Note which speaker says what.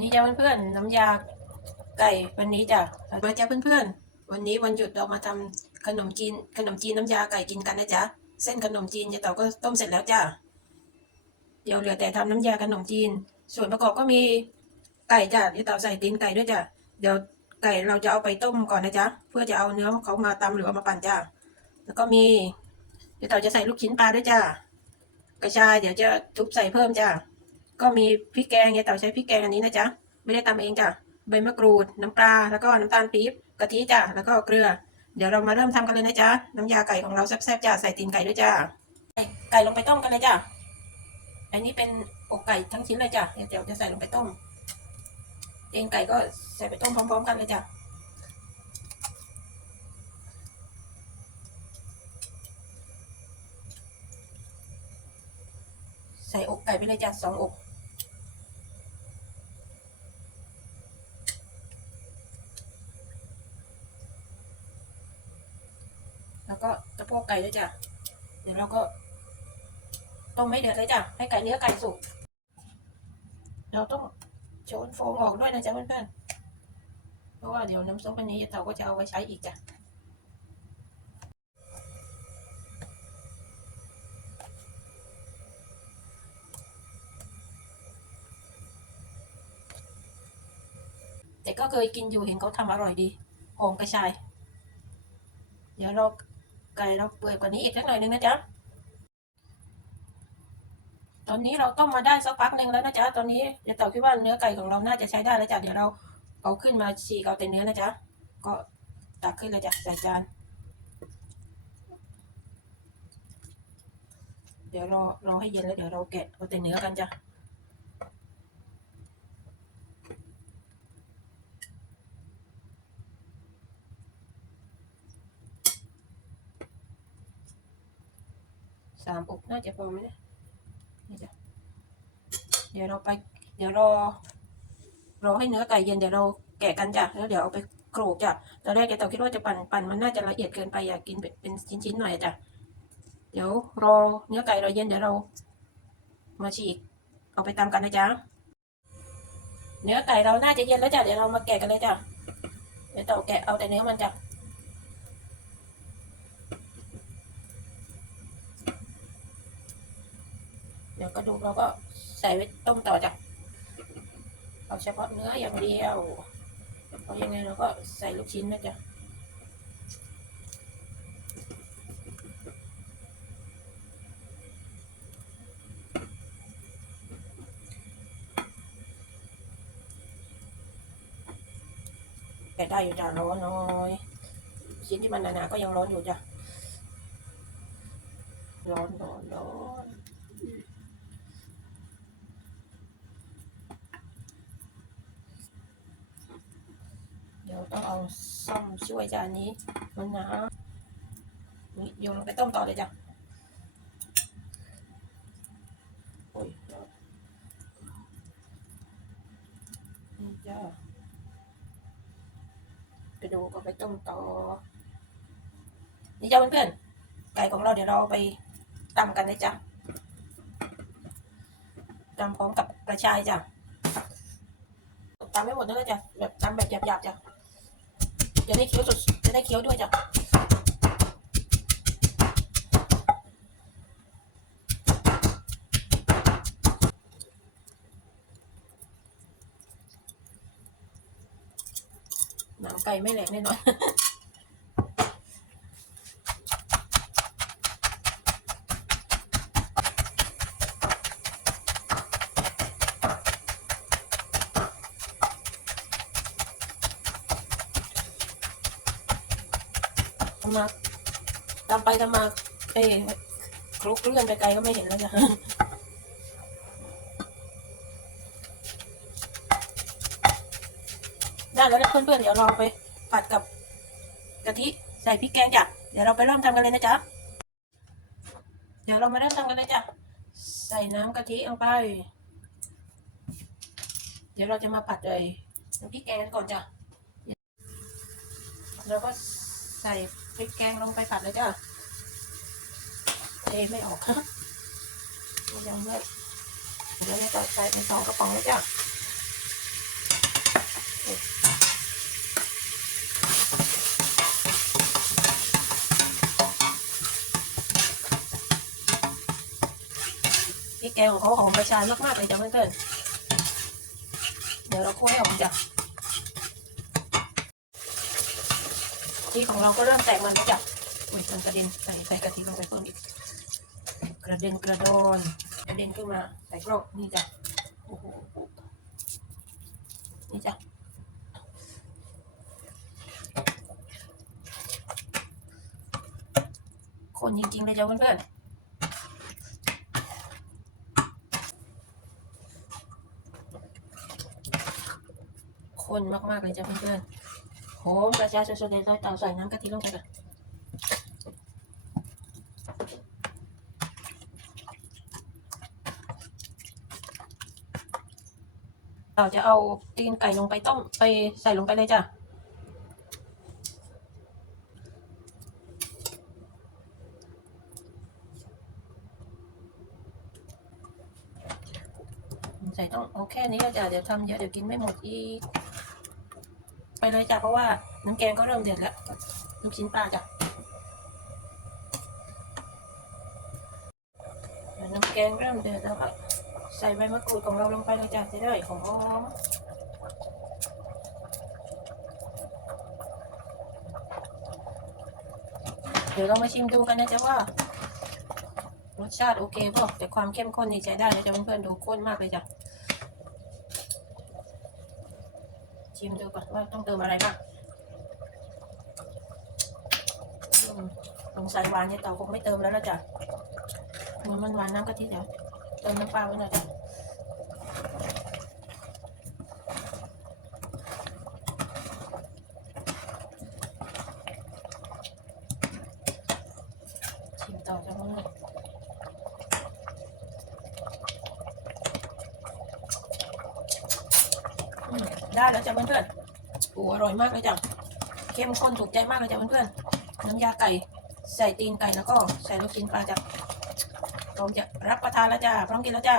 Speaker 1: นี่จ้าเพื่อนๆน้ำยาไก่วันนี้จ้ะมาจ้าเพื่อนๆ วันนี้วันหยุดเรามาทำขนมจีนขนมจีนน้ำยาไก่กินกันนะจ๊ะเส้นขนมจีนยายเต่าก็ต้มเสร็จแล้วจ้ะเดี๋ยวเหลือแต่ทำน้ำยาขนมจีน ส่วนประกอบก็มีไก่จ้ะยายเต่าใส่ตีนไก่ด้วยจ้ะเดี๋ยวไก่เราจะเอาไปต้มก่อนนะจ๊ะเพื่อจะเอาเนื้อเขามาตำหรือเอามาปั่นจ้ะแล้วก็มียายเต่าจะใส่ลูกชิ้นปลาด้วยจ้ะกระชายเดี๋ยวจะทุบใส่เพิ่มจ้ะ ก็มีพริกแกงยายเต่าใช้พริกแกงอันนี้นะจ๊ะไม่ได้ตำเองจ้ะใบมะกรูด น้ำปลาแล้วก็น้ำตาลปี๊บกะทิจ้ะแล้วก็เกลือ เดี๋ยวเรามาเริ่มทำกันเลยนะจ๊ะน้ำยาไก่ของเราแซ่บๆจ้ะใส่ตีนไก่ด้วยจ้ะไก่ลงไปต้มกันเลยจ้ะอันนี้เป็นอกไก่ทั้งชิ้นเลยจ้ะเดี๋ยวจะใส่ลงไปต้มตีนไก่ก็ใส่ไปต้มพร้อม ๆ กันเลยจ้ะใส่อกไก่ไปเลยจ้ะสองอก แล้วก็สะ โพกไก่ด้วยจ้ะ เดี๋ยวเราก็ต้มไม่เดือดเลยจ้ะ ให้ไก่เนื้อไก่สุก เราต้องโชนโฟมออกด้วยนะจ๊ะเพื่อนๆ เพราะว่าเดี๋ยวน้ำซุปอันนี้เราก็จะเอาไว้ใช้อีกจ้ะแต่ก็เคยกินอยู่เห็นเขาทำอร่อยดีหอมกระชาย เดี๋ยวเรา ไก่เราเปื่อยกว่านี้อีกสักหน่อยนึงนะจ๊ะ ตอนนี้เราต้มมาได้สักพักหนึ่งแล้วนะจ๊ะ ตอนนี้เดี๋ยวเต่าคิดว่าเนื้อไก่ของเราน่าจะใช้ได้แล้วจ้ะ เดี๋ยวเราเอาขึ้นมาฉีกเอาแต่เนื้อนะจ๊ะ ก็ตักขึ้นเลยจ้ะใส่จาน เดี๋ยวรอรอให้เย็นแล้วเดี๋ยวเราแกะเอาแต่เนื้อกันจ้ะ สามอกน่าจะพอไหมเนี่ยนี่จ้ะเดี๋ยวเราไป เดี๋ยวรอ รอให้เนื้อไก่เย็นเดี๋ยวเราแกะกันจ้ะแล้วเดี๋ยวเอาไปโขลกจ้ะตอนแรกแกเต่าคิดว่าจะปั่นปั่นมันน่าจะละเอียดเกินไปอยากกินเป็นชิ้นๆหน่อยจ้ะเดี๋ยวรอเนื้อไก่เราเย็นเดี๋ยวเรา มาฉีกเอาไปตำกันนะจ๊ะเนื้อไก่เราน่าจะเย็นแล้วจ้ะเดี๋ยวเรามาแกะกันเลยจ้ะเดี๋ยวเต่าแกะเอาแต่เนื้อมันจ้ะ เดี๋ยว กระดูกเราก็ใส่ไว้ต้มต่อจ้ะเอาเฉพาะเนื้ออย่างเดียวเพราะยังไงเราก็ใส่ลูกชิ้นนะจ๊ะแต่ได้อยู่จ้ะร้อนน้อยชิ้นที่มันหนาๆก็ยังร้อนอยู่จ้ะร้อนร้อนร้อน ดี๋ยวต้องเอาซ่อมช่วยจานนี้มันหนานี่โยนลงไปต้มต่อเลยจ้ะโอ้ยนี่จ้ะกระดูกก็ไปต้มต่อ นี่จ้าเพื่อนๆไก่ของเราเดี๋ยวเราไปตำกันเลยจ้ะตำพร้อมกับกระชายจ้ะตำไม่หมดนะจ้ะแบบตำแบบหยาบๆจ้ะ จะได้เคี้ยวสดจะได้เคี้ยวด้วยจ้ะหนังไก่ไม่แหลกแน่นอน มาตามไปทำมาเอ้ยคลุกเลื่อนไปไกลก็ไม่เห็นแล้วจ้ะได้แล้วนเพื่อนๆเดี๋ยวเราไปผัดกับกะทิใส่พริกแกงจ้ะเดี๋ยวเราไปเริ่มทำกันเลยนะจ๊ะเดี๋ยวเรามาเริ่มทำกันเลยจ้ะใส่น้ำกะทิลงไป เดี๋ยวเราจะมาผัดเลยน้ำพริกแกงกันก่อนจ้ะแล้วก็ใส่ ริกแกงลงไปผัดเลยจ้ะเทไม่ออกคะยังเมื่อเดี๋ยวเราจะใส่เป็นสองกระป๋องเลยจ้ะพริกแกงของเขาหอมกระชามากๆเลยจ้ะเพื่อนๆเดี๋ยวเราคั่วให้ออกจ้ะ ทีของเราก็เริ่มแตกมันจ้ะอุ้ยมันกระเด็นใส่ใส่กะทิลงไปเพิ่มอีก กระเด็นกระโดนกระเด็นขึ้นมาใส่กรอกนี่จ้ะโอ้โหนี่จ้ะคนจริงๆเลยจ้ะเพื่อนๆคนมากๆเลยจ้ะเพื่อนๆ หอมกระชายสดๆเลยเตาใส่น้ำกะทิลงไปก่อนเราจะเอาตีนไก่ลงไปต้มไปใส่ลงไปเลยจ้ะใส่ต้องเอาแค่นี้จ้ะเดี๋ยวทำเยอะเดี๋ยวกินไม่หมดอีก เลยจ้ะเพราะว่าน้ำแกงก็เริ่มเดือดแล้วลูกชิ้นปลาจ้ะเดี๋ยวน้ำแกงเริ่มเดือดแล้วก็ใส่ใบมะกรูดของเราลงไปเลยจ้ะจะได้หอมเดี๋ยวเรามาชิมดูกันนะจ๊ะว่ารสชาติโอเคป่ะแต่ความเข้มข้นนี่ใช้ได้นะจ๊ะเพื่อนๆดูข้นมากเลยจ้ะ ชิมดูก่อนว่าต้องเติมอะไรบ้างสงสัยหวานเนี่ยเต่าคงไม่เติมแล้วนะจ๊ะมันมันหวานน้ำกะทิเดี๋ยวเติมน้ำปลาไว้หน่อยจ้ะชิมต่อจ้ะเพื่อนอืม ได้แล้วจ้ะเพื่อนๆโอ้อร่อยมากเลยจ้ะเข้มข้นถูกใจมากเลยจ้ะเพื่อนๆน้ำยาไก่ใส่ตีนไก่แล้วก็ใส่ลูกชิ้นปลาจ้ะพร้อมจะรับประทานแล้วจ้าพร้อมกินแล้วจ้า